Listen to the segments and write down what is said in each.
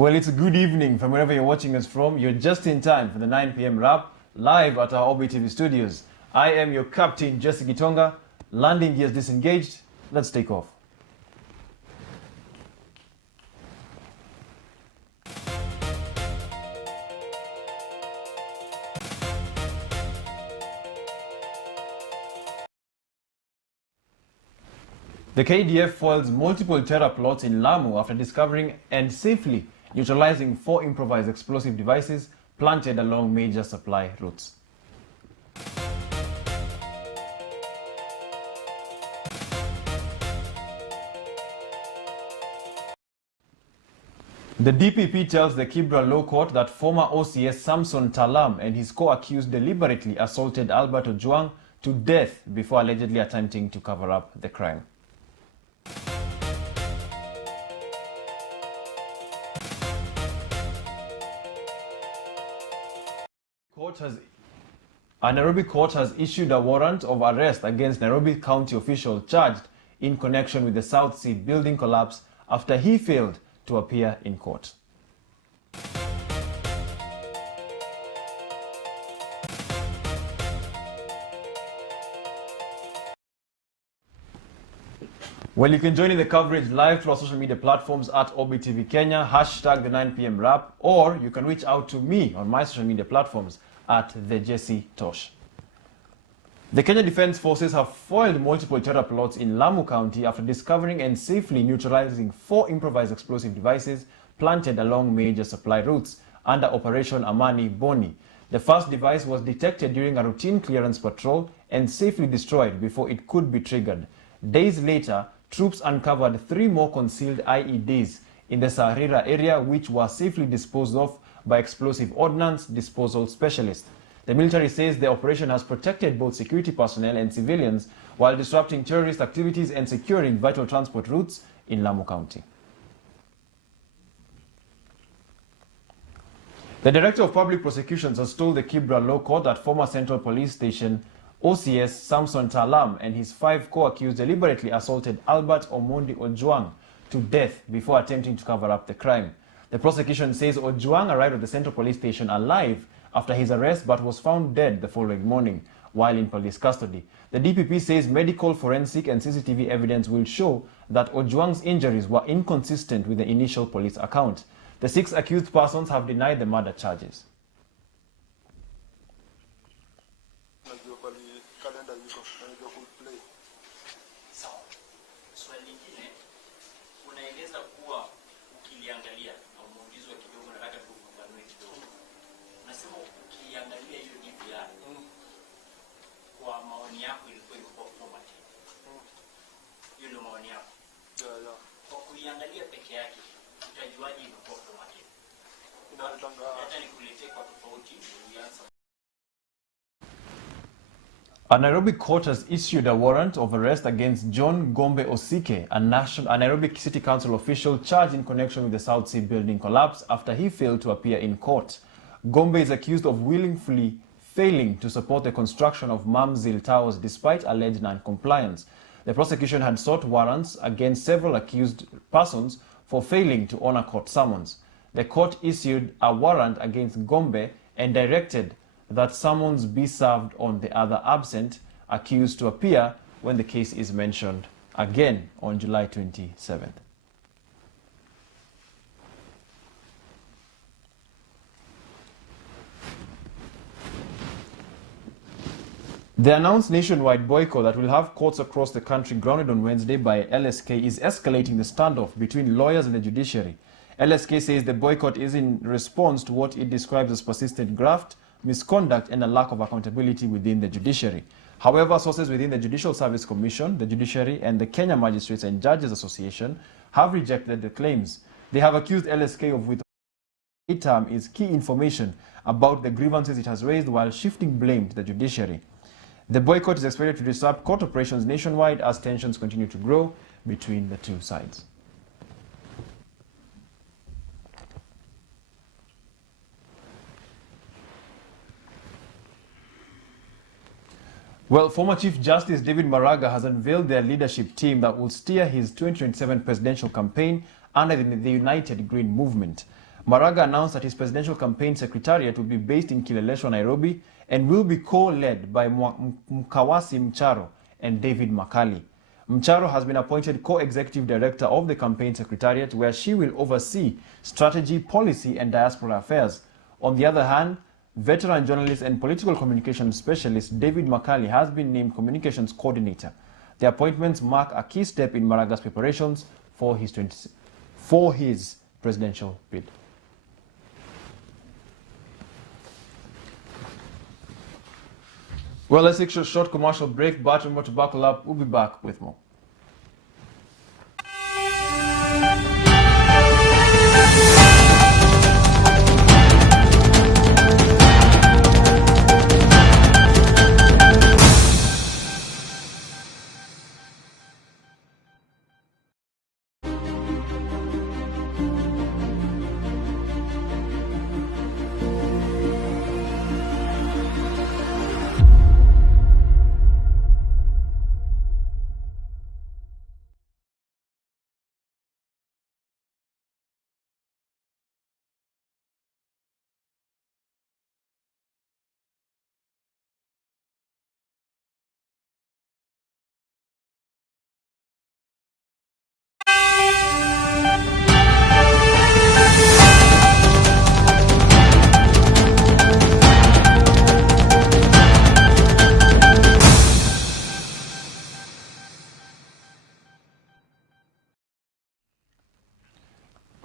Well, it's a good evening from wherever you're watching us from. You're just in time for the 9 p.m. wrap, live at our OBTV studios. I am your captain, Jesse Gitonga. Landing gears disengaged. Let's take off. The KDF foils multiple terror plots in Lamu after discovering and safely neutralizing 4 improvised explosive devices planted along major supply routes. The DPP tells the Kibra Law Court that former OCS Samson Talam and his co-accused deliberately assaulted Albert Ojwang to death before allegedly attempting to cover up the crime. A Nairobi court has issued a warrant of arrest against Nairobi County official charged in connection with the South Sea building collapse after he failed to appear in court. Well, you can join in the coverage live through our social media platforms at OBTV Kenya, hashtag the 9 p.m. wrap, or you can reach out to me on my social media platforms at the Jesse Tosh. The Kenya Defence Forces have foiled multiple terror plots in Lamu County after discovering and safely neutralizing 4 improvised explosive devices planted along major supply routes under Operation Amani Boni. The first device was detected during a routine clearance patrol and safely destroyed before it could be triggered. Days later, troops uncovered 3 more concealed IEDs in the Sahira area, which were safely disposed of by explosive ordnance disposal specialists. The military says the operation has protected both security personnel and civilians while disrupting terrorist activities and securing vital transport routes in Lamu County. The Director of Public Prosecutions has told the Kibra Law Court that former Central Police Station OCS Samson Talam and his 5 co-accused deliberately assaulted Albert Omondi Ojwang to death before attempting to cover up the crime. The prosecution says Ojwang arrived at the Central Police Station alive after his arrest but was found dead the following morning while in police custody. The DPP says medical, forensic and CCTV evidence will show that Ojwang's injuries were inconsistent with the initial police account. The 6 accused persons have denied the murder charges. A Nairobi court has issued a warrant of arrest against John Gombe Osike, a Nairobi City Council official charged in connection with the South Sea building collapse after he failed to appear in court. Gombe is accused of willfully failing to support the construction of Mamzil Towers despite alleged non-compliance. The prosecution had sought warrants against several accused persons for failing to honor court summons. The court issued a warrant against Gombe and directed that summons be served on the other absent accused to appear when the case is mentioned again on July 27th. The announced nationwide boycott that will have courts across the country grounded on Wednesday by LSK is escalating the standoff between lawyers and the judiciary. LSK says the boycott is in response to what it describes as persistent graft, misconduct and a lack of accountability within the judiciary. However, sources within the Judicial Service Commission, the judiciary and the Kenya Magistrates and Judges Association have rejected the claims. They have accused LSK of withholding term is key information about the grievances it has raised while shifting blame to the judiciary. The boycott is expected to disrupt court operations nationwide as tensions continue to grow between the two sides. Well, former Chief Justice David Maraga has unveiled their leadership team that will steer his 2027 presidential campaign under the United Green Movement. Maraga announced that his presidential campaign secretariat will be based in Kileleshwa, Nairobi, and will be co-led by Mkawasi Mcharo and David Makali. Mcharo has been appointed co-executive director of the campaign secretariat, where she will oversee strategy, policy, and diaspora affairs. On the other hand, veteran journalist and political communications specialist David Makali has been named communications coordinator. The appointments mark a key step in Maraga's preparations for his presidential bid. Well, let's take a short commercial break, but remember to buckle up. We'll be back with more.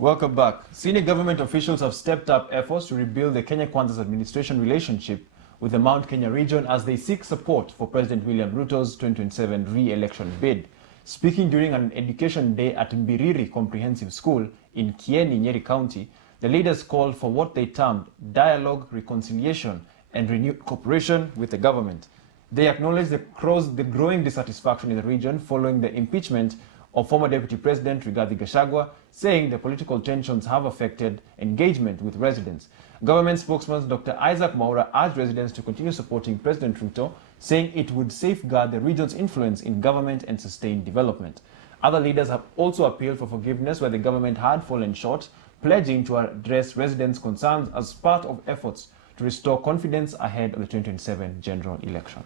Welcome back. Senior government officials have stepped up efforts to rebuild the Kenya Kwanza's administration relationship with the Mount Kenya region as they seek support for President William Ruto's 2027 re-election bid. Speaking during an education day at Mbiriri Comprehensive School in Kieni, Nyeri County, the leaders called for what they termed dialogue, reconciliation, and renewed cooperation with the government. They acknowledged the growing dissatisfaction in the region following the impeachment of former Deputy President Rigathi Gachagua, saying the political tensions have affected engagement with residents. Government spokesman Dr. Isaac Mwaura urged residents to continue supporting President Ruto, saying it would safeguard the region's influence in government and sustain development. Other leaders have also appealed for forgiveness where the government had fallen short, pledging to address residents' concerns as part of efforts to restore confidence ahead of the 2027 general election.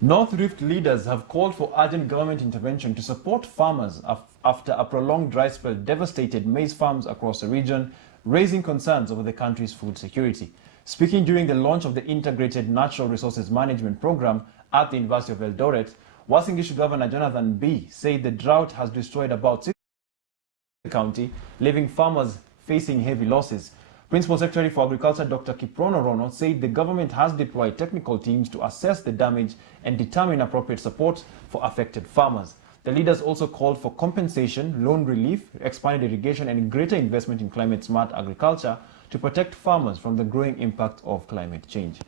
North Rift leaders have called for urgent government intervention to support farmers after a prolonged dry spell devastated maize farms across the region, raising concerns over the country's food security. Speaking during the launch of the Integrated Natural Resources Management Program at the University of Eldoret, Uasin Gishu Governor Jonathan B. said the drought has destroyed about 6 the county, leaving farmers facing heavy losses. Principal Secretary for Agriculture Dr. Kiprono Rono said the government has deployed technical teams to assess the damage and determine appropriate support for affected farmers. The leaders also called for compensation, loan relief, expanded irrigation, and greater investment in climate-smart agriculture to protect farmers from the growing impact of climate change.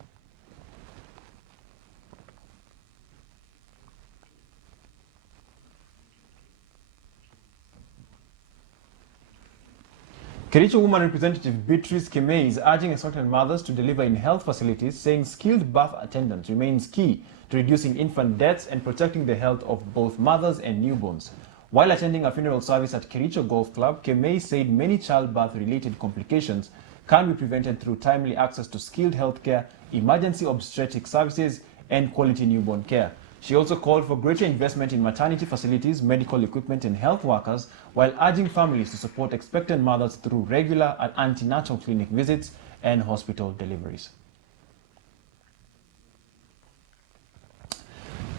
Kericho woman representative Beatrice Kemei is urging expectant mothers to deliver in health facilities, saying skilled birth attendance remains key to reducing infant deaths and protecting the health of both mothers and newborns. While attending a funeral service at Kericho Golf Club, Kemei said many childbirth-related complications can be prevented through timely access to skilled healthcare, emergency obstetric services, and quality newborn care. She also called for greater investment in maternity facilities, medical equipment, and health workers, while urging families to support expectant mothers through regular and antenatal clinic visits and hospital deliveries.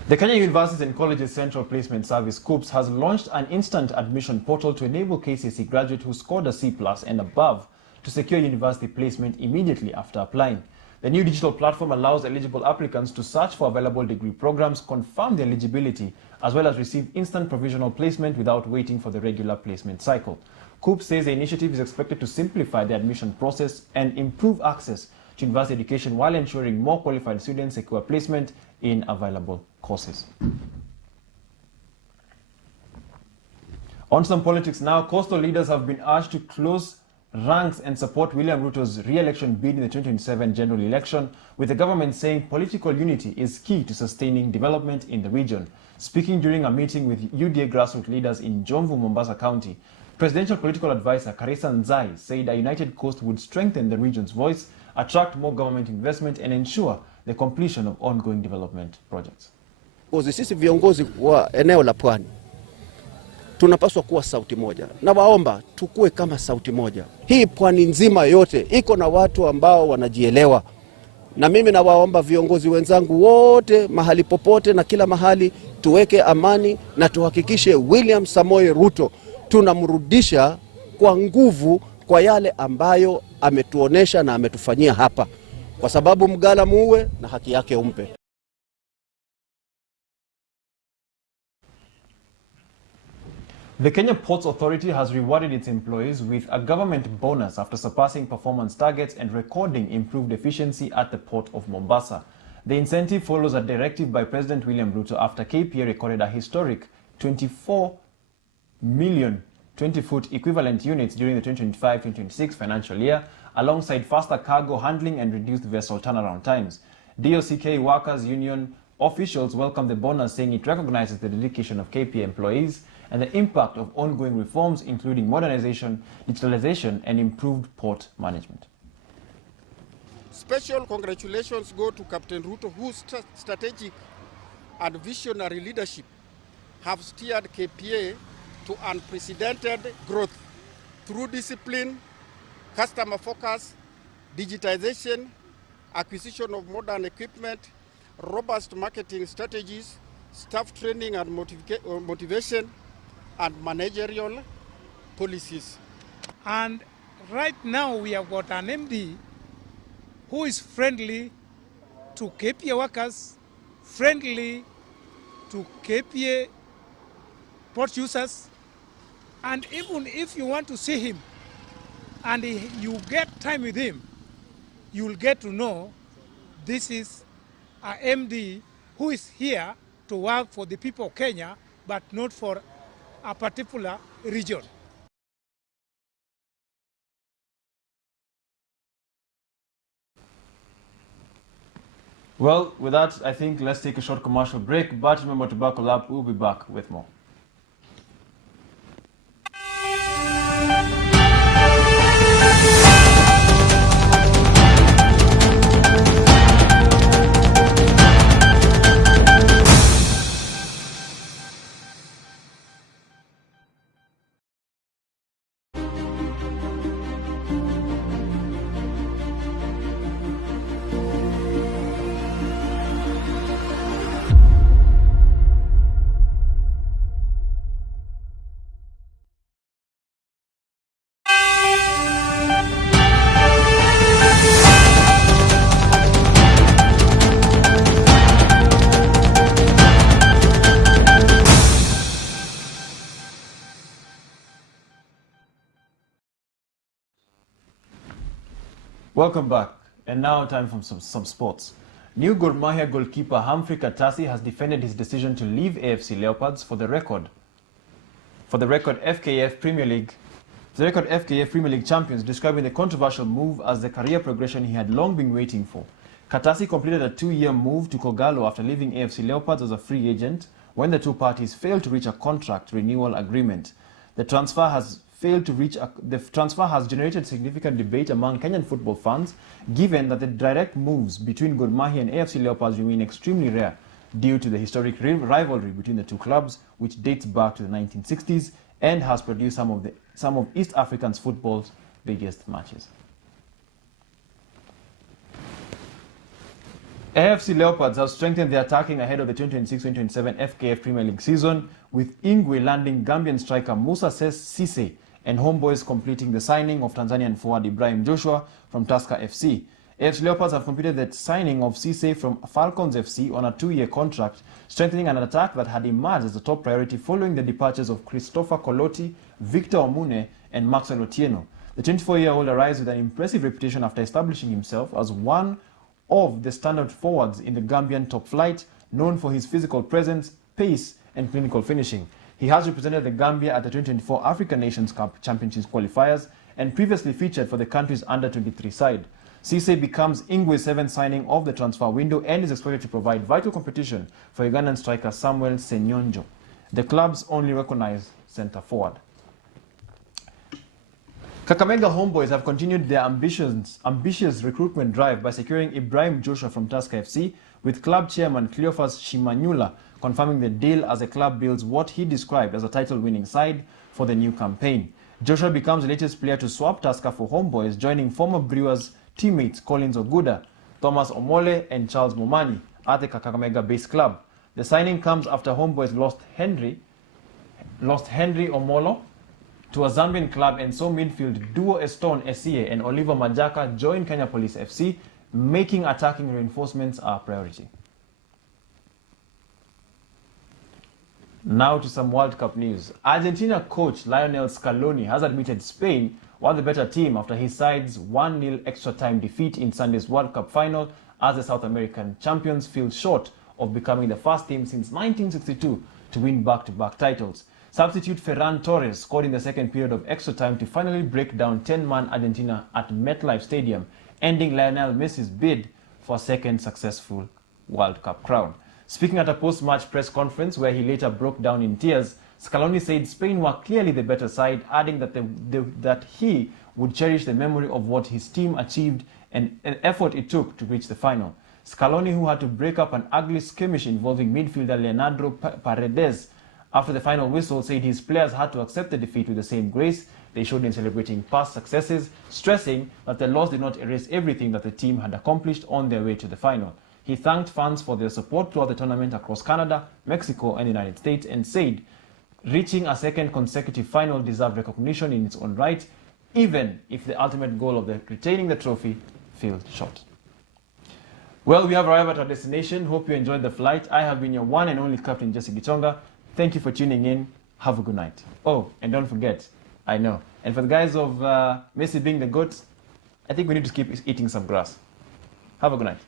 The Kenya Universities and Colleges Central Placement Service (KUPS) has launched an instant admission portal to enable KCSE graduates who scored a C+ and above to secure university placement immediately after applying. The new digital platform allows eligible applicants to search for available degree programs, confirm their eligibility, as well as receive instant provisional placement without waiting for the regular placement cycle. KUPS says the initiative is expected to simplify the admission process and improve access to university education while ensuring more qualified students secure placement in available courses. On some politics now, coastal leaders have been urged to close ranks and support William Ruto's re-election bid in the 2027 general election, with the government saying political unity is key to sustaining development in the region. Speaking during a meeting with UDA grassroots leaders in Jomvu, Mombasa County, Presidential Political Advisor Karisa Nzai said a united coast would strengthen the region's voice, attract more government investment and ensure the completion of ongoing development projects. Sisi viongozi wa eneo la Pwani tunapaswa kuwa sauti moja. Na waomba tukue kama sauti moja. Hii Pwani nzima yote iko na watu ambao wanajielewa. Na mimi nawaomba viongozi wenzangu wote mahali popote na kila mahali tuweke amani na tuhakikishe William Samoei Ruto tunamrudisha kwa nguvu kwa yale ambayo ametuonesha na ametufanyia hapa. Kwa sababu mgala muue na haki yake umpe. The Kenya Ports Authority has rewarded its employees with a government bonus after surpassing performance targets and recording improved efficiency at the Port of Mombasa. The incentive follows a directive by President William Ruto after KPA recorded a historic 24 million 20-foot equivalent units during the 2025-2026 financial year, alongside faster cargo handling and reduced vessel turnaround times. DOCK Workers Union officials welcomed the bonus, saying it recognizes the dedication of KPA employees and the impact of ongoing reforms, including modernization, digitalization, and improved port management. Special congratulations go to Captain Ruto, whose strategic and visionary leadership have steered KPA to unprecedented growth through discipline, customer focus, digitization, acquisition of modern equipment, robust marketing strategies, staff training and motivation, and managerial policies. And right now we have got an MD who is friendly to KPA workers, friendly to KPA port users, and even if you want to see him and you get time with him, you'll get to know this is a MD who is here to work for the people of Kenya, but not for a particular region. Well, with that, I think let's take a short commercial break, but remember to buckle up. We'll be back with more. Welcome back, and now time for some sports. New Gor Mahia goalkeeper Humphrey Katasi has defended his decision to leave AFC Leopards for the record FKF Premier League champions, describing the controversial move as the career progression he had long been waiting for. Katasi completed a 2-year move to Kogalo after leaving AFC Leopards as a free agent when the two parties failed to reach a contract renewal agreement. The transfer has generated significant debate among Kenyan football fans, given that the direct moves between Gor Mahia and AFC Leopards remain extremely rare due to the historic rivalry between the two clubs, which dates back to the 1960s and has produced some of East African's football's biggest matches. AFC Leopards have strengthened their attacking ahead of the 2026-2027 FKF Premier League season, with Ingwe landing Gambian striker Musa Cisse and Homeboys completing the signing of Tanzanian forward Ibrahim Joshua from Tusker FC. AFC Leopards have completed the signing of Cisse from Falcons FC on a 2-year contract, strengthening an attack that had emerged as a top priority following the departures of Christopher Koloti, Victor Omune and Maxwell Otieno. The 24-year-old arrives with an impressive reputation after establishing himself as one of the standout forwards in the Gambian top flight, known for his physical presence, pace and clinical finishing. He has represented the Gambia at the 2024 African Nations Cup Championships qualifiers and previously featured for the country's under-23 side. Cisse becomes Ingwe's seventh signing of the transfer window and is expected to provide vital competition for Ugandan striker Samuel Senyonjo, the club's only recognized centre-forward. Kakamega Homeboys have continued their ambitious recruitment drive by securing Ibrahim Joshua from Tusker FC, with club chairman Cleophas Shimanyula confirming the deal as the club builds what he described as a title-winning side for the new campaign. Joshua becomes the latest player to swap Tusker for Homeboys, joining former Brewers teammates Collins Oguda, Thomas Omole and Charles Momani at the Kakamega-based club. The signing comes after Homeboys lost Henry Omolo to a Zambian club, and so midfield duo Eston Esie and Oliver Majaka joined Kenya Police FC, making attacking reinforcements a priority. Now to some World Cup news. Argentina coach Lionel Scaloni has admitted Spain were the better team after his side's 1-0 extra time defeat in Sunday's World Cup final, as the South American champions fell short of becoming the first team since 1962 to win back-to-back titles. Substitute Ferran Torres scored in the second period of extra time to finally break down 10-man Argentina at MetLife Stadium, ending Lionel Messi's bid for a second successful World Cup crown. Speaking at a post-match press conference where he later broke down in tears, Scaloni said Spain were clearly the better side, adding that, that he would cherish the memory of what his team achieved and an effort it took to reach the final. Scaloni, who had to break up an ugly skirmish involving midfielder Leonardo Paredes after the final whistle, said his players had to accept the defeat with the same grace they showed in celebrating past successes, stressing that the loss did not erase everything that the team had accomplished on their way to the final. He thanked fans for their support throughout the tournament across Canada, Mexico and the United States, and said reaching a second consecutive final deserved recognition in its own right, even if the ultimate goal of retaining the trophy fell short. Well, we have arrived at our destination. Hope you enjoyed the flight. I have been your one and only Captain Jesse Gitonga. Thank you for tuning in. Have a good night. Oh, and don't forget, I know, and for the guys of Messi being the GOAT, I think we need to keep eating some grass. Have a good night.